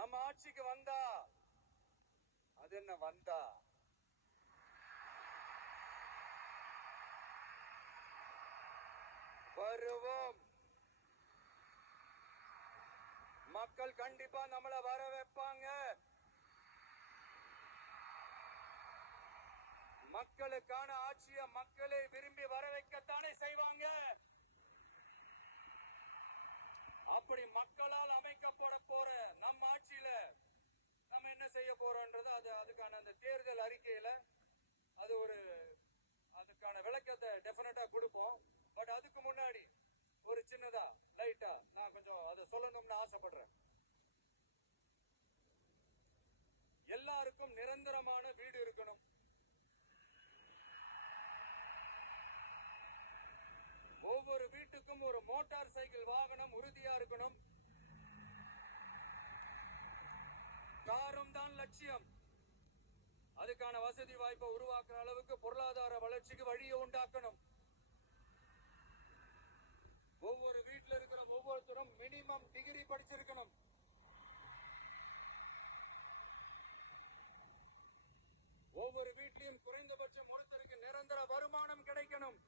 நம்ம ஆட்சிக்கு வந்தா அது என்ன வந்தா வருவோம். மக்கள் கண்டிப்பா நம்மள வர வைப்பாங்க. மக்களுக்கான ஆட்சியை மக்களே விரும்பி வர வைக்கத்தானே செய்வாங்க. அப்படி மக்களால் அமைக்கப்பட போற நம்ம ஆட்சியில நம்ம என்ன செய்ய போறோம்ன்றது அதுக்கான அந்த தேர்தல் அறிக்கையில அது அதுக்கான விளக்கத்தை டெஃபினட்டா கொடுப்போம். பட் அதுக்கு முன்னாடி ஒரு சின்னதா லைட்டா நான் கொஞ்சம் அதை சொல்லணும்னு ஆசைப்படுறேன். எல்லாருக்கும் நிரந்தரமான வீடு இருக்கணும். ஒவ்வொரு வீட்டுக்கும் ஒரு மோட்டார் சைக்கிள் வாகனம் உறுதியா இருக்கணும். காரும் தான் லட்சியம். அதுக்கான வசதி வாய்ப்பை உருவாக்குற அளவுக்கு பொருளாதார வளர்ச்சிக்கு வழியை உண்டாக்கணும். ஒவ்வொரு வீட்டில் இருக்கிற ஒவ்வொருத்தரும் மினிமம் டிகிரி படிச்சிருக்கணும். ஒவ்வொரு வீட்லயும் குறைந்தபட்சம் ஒருத்தருக்கு நிரந்தர வருமானம் கிடைக்கணும்.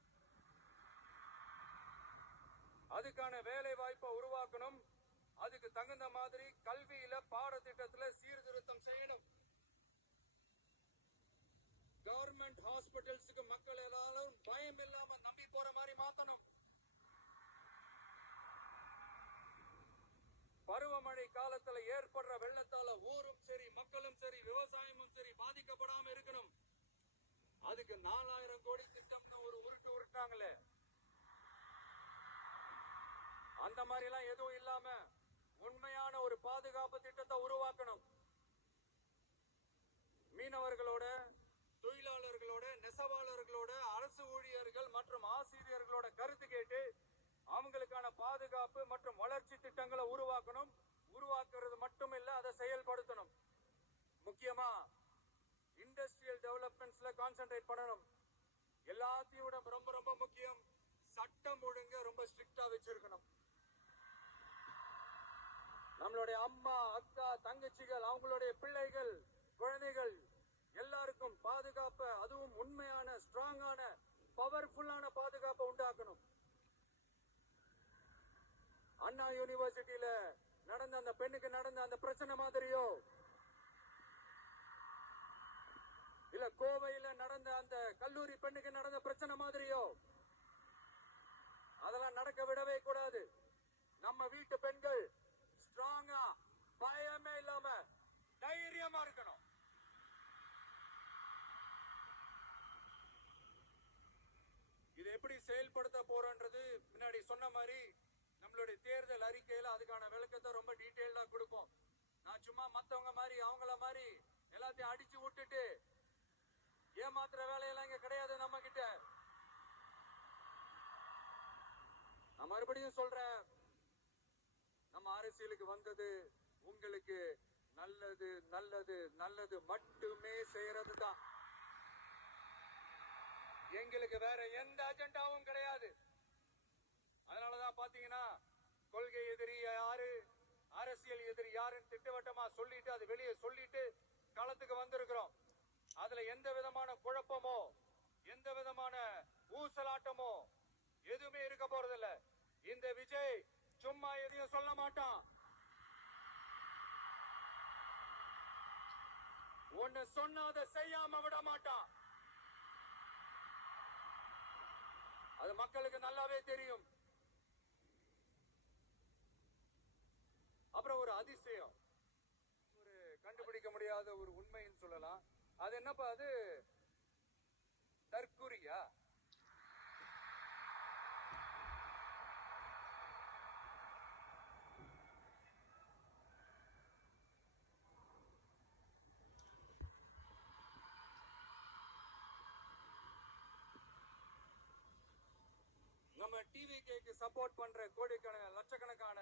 அதுக்கான வேலை வாய்ப்பை உருவாக்கணும். அதுக்கு தகுந்த மாதிரி கல்வியில பாடத்திட்டத்துல சீர்திருத்தம் செய்யணும். கவர்மெண்ட் ஹாஸ்பிட்டல்ஸுக்கு மக்கள் எல்லாரும் பயம் இல்லாம நம்பி போற மாதிரி மாத்தணும். பருவமழை காலத்துல ஏற்படுற வெள்ளத்தால ஊரும் சரி மக்களும் சரி விவசாயமும் சரி பாதிக்கப்படாம இருக்கணும். அதுக்கு 4000 கோடி திட்டம்னு ஒரு உருட்டாங்களே, அந்த மாதிரி எல்லாம் எதுவும் இல்லாம உண்மையான ஒரு பாதுகாப்பு திட்டத்தை உருவாக்கணும். மீனவர்களோட, தொழிலாளர்களோட, நெசவாளர்களோட, அரசு ஊழியர்கள் மற்றும் ஆசிரியர்களோட கருத்து கேட்டு அவங்களுக்கான பாதுகாப்பு மற்றும் வளர்ச்சி திட்டங்களை உருவாக்கணும். உருவாக்குறது மட்டும் இல்ல, அதை செயல்படுத்தணும். முக்கியமா இண்டஸ்ட்ரியல் டெவலப்மெண்ட்ஸ்ல கான்சென்ட்ரேட் பண்ணணும். எல்லாத்தையும் விட ரொம்ப ரொம்ப முக்கியம், சட்டம் ஒழுங்க ரொம்ப ஸ்ட்ரிக்டா வச்சிருக்கணும். நம்மளுடைய அம்மா, அக்கா, தங்கச்சிகள், அவங்களுடைய பிள்ளைகள், குழந்தைகள் எல்லாருக்கும் பாதுகாப்பை, அதுவும் உண்மையான ஸ்ட்ராங்கான பவர்ஃபுல்லான பாதுகாப்பை உண்டாக்கணும். அண்ணா யூனிவர்சிட்டியில நடந்த அந்த பெண்ணுக்கு நடந்த அந்த பிரச்சனை மாதிரியோ, இல்ல கோவையில நடந்த அந்த கல்லூரி பெண்ணுக்கு நடந்த பிரச்சனை மாதிரியோ அதெல்லாம் நடக்க விடவே கூடாது. நம்ம வீட்டு பெண்கள் ஸ்ட்ராங்கா, பயமே இல்லாம தைரியமா இருக்கணும். இது எப்படி செயல்படுத்த போறோன்றது முன்னாடி சொன்ன மாதிரி நம்மளுடைய தேர்தல் அறிக்கையில அதுக்கான விளக்கத்தை ரொம்ப டீடைலா கொடுப்போம். நான் சும்மா மத்தவங்க மாதிரி அவங்கள மாதிரி எல்லாத்தையும் அடிச்சு விட்டுட்டு ஏமாத்துற வேலையெல்லாம் இங்க கிடையாது நம்ம கிட்ட. நான் மறுபடியும் சொல்றேன், நம்ம அரசியலுக்கு வந்தது உங்களுக்கு நல்லது நல்லது நல்லது மட்டுமே செய்யறது தான். எங்களுக்கு வேற எந்த அஜெண்டாவும் கிடையாது. அதனாலதான் பாத்தீங்கன்னா கொள்கை எதிரி யாரு, அரசியல் எதிரி யாருன்னு திட்டவட்டமா சொல்லிட்டு அது வெளியே சொல்லிட்டு களத்துக்கு வந்திருக்கிறோம். அதுல எந்த விதமான குழப்பமோ எந்த விதமான ஊசலாட்டமோ எதுவுமே இருக்க போறதில்ல. இந்த விஜய் சும்மா எதையும் சொல்ல மாட்டான். ஒன்னு சொன்ன அதை செய்யாம விட மாட்டான். அது மக்களுக்கு நல்லாவே தெரியும். அப்புறம் ஒரு அதிசயம், ஒரு கண்டுபிடிக்க முடியாத ஒரு உண்மைன்னு சொல்லலாம். அது என்னப்பா, அது தற்குறியா? நம்ம டிவிகேக்கு சப்போர்ட் பண்ற கோடிக்கணக்கான லட்சக்கணக்கான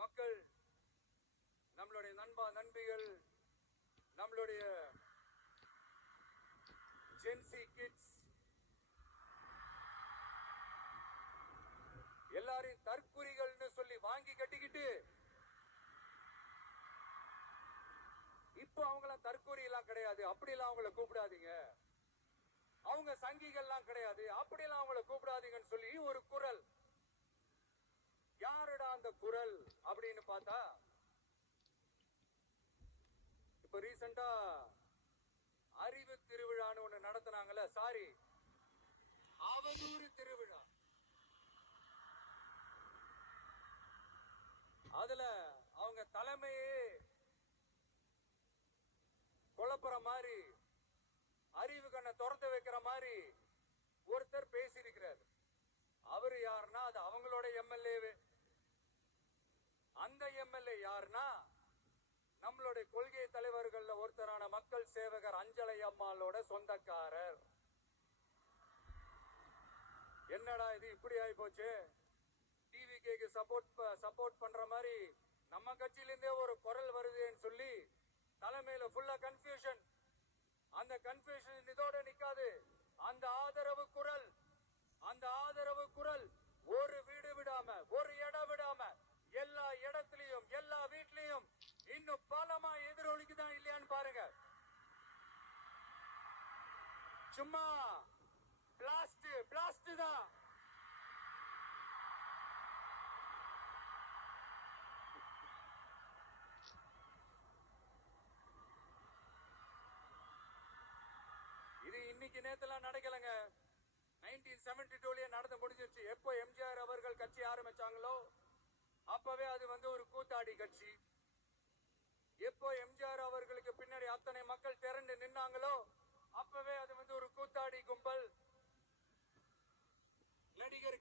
மக்கள், நம்மளுடைய நண்பிகள், நம்மளுடைய ஜென்சி கிட்ஸ் எல்லாரையும் தற்குறிகள்னு சொல்லி வாங்கி கட்டிக்கிட்டு இப்போ அவங்கள தற்கொலை எல்லாம் கிடையாது, அப்படியெல்லாம் அவங்கள கூப்பிடாதீங்க. அவங்க சங்கிகள்லாம் கிடையாது, அப்படியெல்லாம் அவங்கள கூப்பிடாதீங்கன்னு சொல்லி ஒரு குரல். யாருடா அந்த குரல் அப்படின்னு பார்த்தா, இப்ப ரீசெண்டா அறிவு திருவிழான்னு ஒண்ணு நடத்தினாங்கல்ல, சாரி அவதூறு திருவிழா. அதுல அவங்க தலைமையே குழப்புற மாதிரி, அறிவு கண்ணை திறந்து வைக்கிற மாதிரி ஒருத்தர் பேசியிருக்கிறார். அவரு யாருன்னா அது அவங்களோட எம்எல்ஏ. அந்த எம்எல்ஏ யாருன்னா நம்மளுடைய கொள்கை தலைவர்கள்ல ஒருத்தரான மக்கள் சேவகர் அஞ்சலை அம்மாளோட சொந்தக்காரர். என்னடா இது இப்படி ஆகி போச்சு, டிவிகேக்கு சப்போர்ட் பண்ற மாதிரி நம்ம கட்சியில இருந்தே ஒரு குரல் வருதுன்னு சொல்லி தலைமையில ஃபுல்லா கன்ஃபியூஷன். அந்த கன்ஃபியூஷன் இதோட நிக்காது. அந்த ஆதரவு குரல் ஒரு வீடு விடாம, ஒரு இடம் விடாம, எல்லா இடத்துலயும் எல்லா வீட்லயும் இன்னும் பலமா எதிரொலிக்குதான் இல்லையான்னு பாருங்க. சும்மா பிளாஸ்ட் தான். இது இன்னைக்கு நேத்துல நடக்கலங்க, 1972 நடந்து முடிஞ்சிருச்சு. எப்போ எம்ஜிஆர் அவர்கள் கட்சி ஆரம்பிச்சாங்களோ அப்பவே அது ஒரு கூத்தாடி கட்சி. எப்போ எம்ஜிஆர் அவர்களுக்கு பின்னாடி அத்தனை மக்கள் திரண்டு நின்னாங்களோ அப்பவே அது ஒரு கூத்தாடி கும்பல். நடிகர்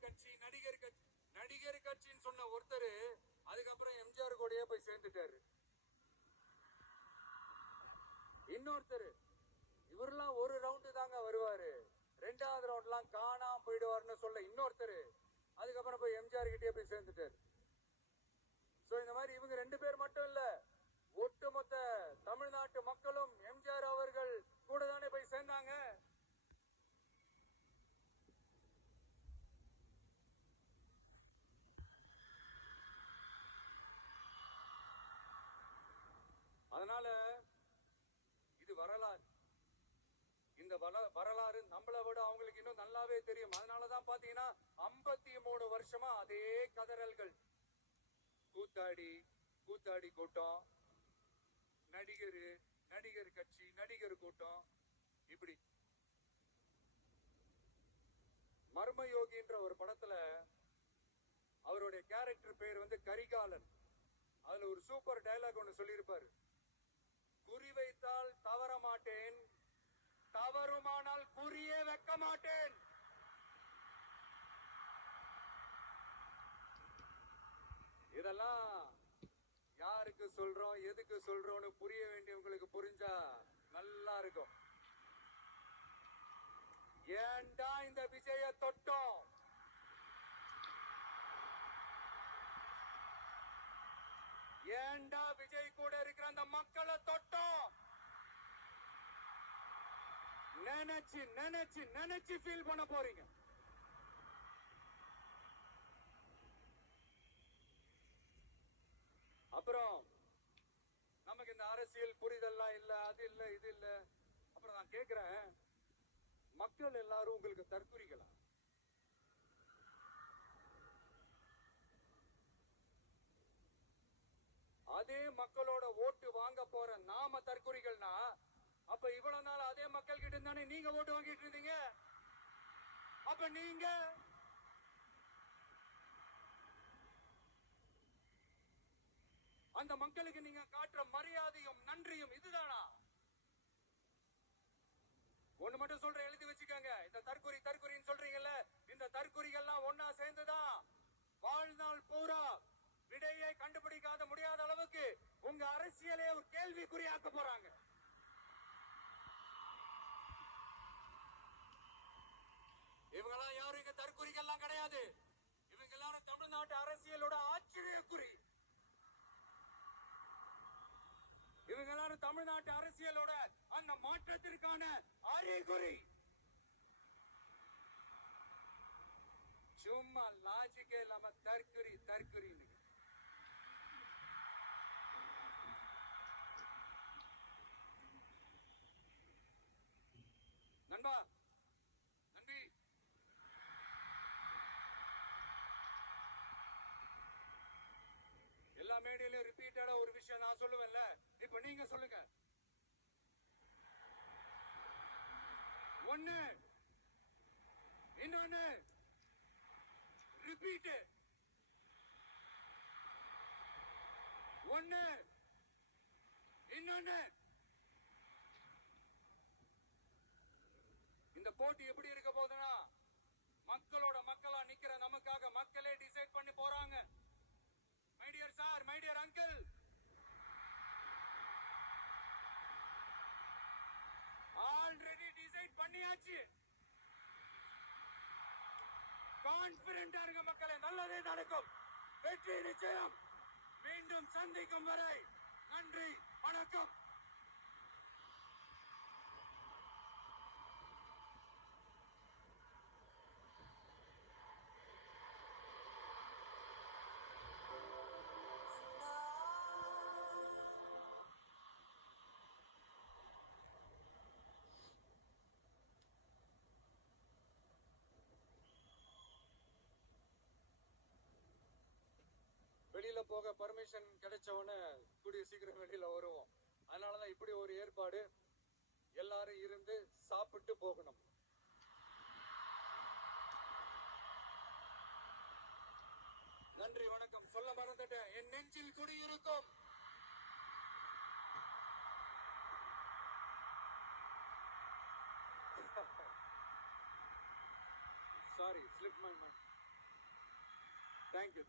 கட்சின்னு சொன்ன ஒருத்தர் அதுக்கப்புறம் எம்ஜிஆர் கூடயே போய் சேர்ந்துட்டாரு. இன்னொருத்தர் இவரெல்லாம் ஒரு ரவுண்டு தாங்க வருவாரு, ரெண்டாவது ரவுண்ட்லாம் காணாம போயிடுவாருன்னு சொல்ல இன்னொருத்தர் அதுக்கப்புறம் போய் எம்ஜிஆர் கிட்டே போய் சேர்ந்துட்டாரு. இந்த மாதிரி இவங்க ரெண்டு பேர் மட்டும் இல்ல, ஒட்டுமொத்த தமிழ்நாட்டு மக்களும் எம்ஜிஆர் அவர்கள் கூட தானே போய் சேர்ந்தாங்க. அதனால இது வரலாறு. இந்த வரலாறு நம்மளை விட அவங்களுக்கு இன்னும் நல்லாவே தெரியும். அதனாலதான் பாத்தீங்கன்னா 53 வருஷமா அதே கதறல்கள். கூத்தாடி கூட்டம், நடிகர் கட்சி, நடிகர் கூட்டம், இப்படி. மர்மயோகின்ற ஒரு படத்துல அவருடைய கேரக்டர் பேர் கரிகாலன். அதுல ஒரு சூப்பர் டயலாக் ஒண்ணு சொல்லியிருப்பாரு, குறி வைத்தால் தவற மாட்டேன், தவறுமானால் குறியே வைக்க மாட்டேன். இதெல்லாம் யாருக்கு சொல்றோம், எதுக்கு சொல்றோம்னு புரிய வேண்டியவங்களுக்கு புரிஞ்சா நல்லா இருக்கும். ஏன்டா இந்த விஜய தொட்டோம், ஏன்டா விஜய் கூட இருக்கிற அந்த மக்களை தொட்டோம் நினைச்சு ஃபீல் பண்ண போறீங்க. அப்புறம் நமக்கு இந்த அரசியல் புரிதல்லாம் இல்ல, அது இல்ல, இது இல்ல. அப்புறம் நான் கேக்குறேன், மக்கள் எல்லாரும் உங்களுக்கு தற்குறிகளா? அதே மக்களோட ஓட்டு வாங்க போற நாம தற்குறிகள்னா, அப்ப இவ்வளவு நாள் அதே மக்கள் கிட்ட தானே நீங்க ஓட்டு வாங்கிட்டு இருந்தீங்க. அப்ப நீங்க அந்த மக்களுக்கு நீங்க காட்டுற மரியாதையும் நன்றியும் இதுதானா? ஒண்ணு மட்டும் சொல்ற, எழுதி வச்சுக்கோங்க. இந்த தற்குறின்னு சொல்றீங்கல்ல, இந்த தற்குறிகள்லாம் ஒன்னா சேர்ந்துதான் வாழ்நாள் பூரா விடையை கண்டுபிடிக்காத முடியாத அளவுக்கு உங்க அரசியலே ஒரு கேள்விக்குறியாக்க போறாங்க. இவங்கெல்லாம் யாரும் இங்க தற்குறிகள்லாம் கிடையாது. இவங்க எல்லாரும் தமிழ்நாட்டு அரசியலோட ஆச்சரியக்குறி. இவங்க எல்லாரும் தமிழ்நாட்டு அரசியலோட அந்த மாற்றத்திற்கான அறிகுறி. சும்மா லாஜிக்கே இல்லாம தற்குறி. இப்ப நீங்க சொல்லுங்க. 1 இன்னொன்னு ரிப்பீட். 1 இன்னொன்னு. இந்த போட்டி எப்படி இருக்க போகுதுன்னா, மக்களோட மக்களா நிக்கிற நமக்காக மக்களே டிசைட் பண்ணி போறாங்க. My dear sir, my dear uncle, already decide பண்ணியாச்சு. கான்பிடென்டா இருங்க மக்களே, நல்லதே நடக்கும். வெற்றி நிச்சயம். மீண்டும் சந்திக்கும் வரை நன்றி, வணக்கம். வெளியில போக பர்மிஷன் கிடைச்ச உடனே கூடிய சீக்கிரம் வெளியில வருவோம். அதனாலதான் இப்படி ஒரு ஏற்பாடு. எல்லாரும் இருந்து சாப்பிட்டு போகணும். நன்றி, வணக்கம். சொல்ல மறந்துட்டேன், என் நெஞ்சில் குடியிருக்கும். Sorry, slip my mind. Thank you.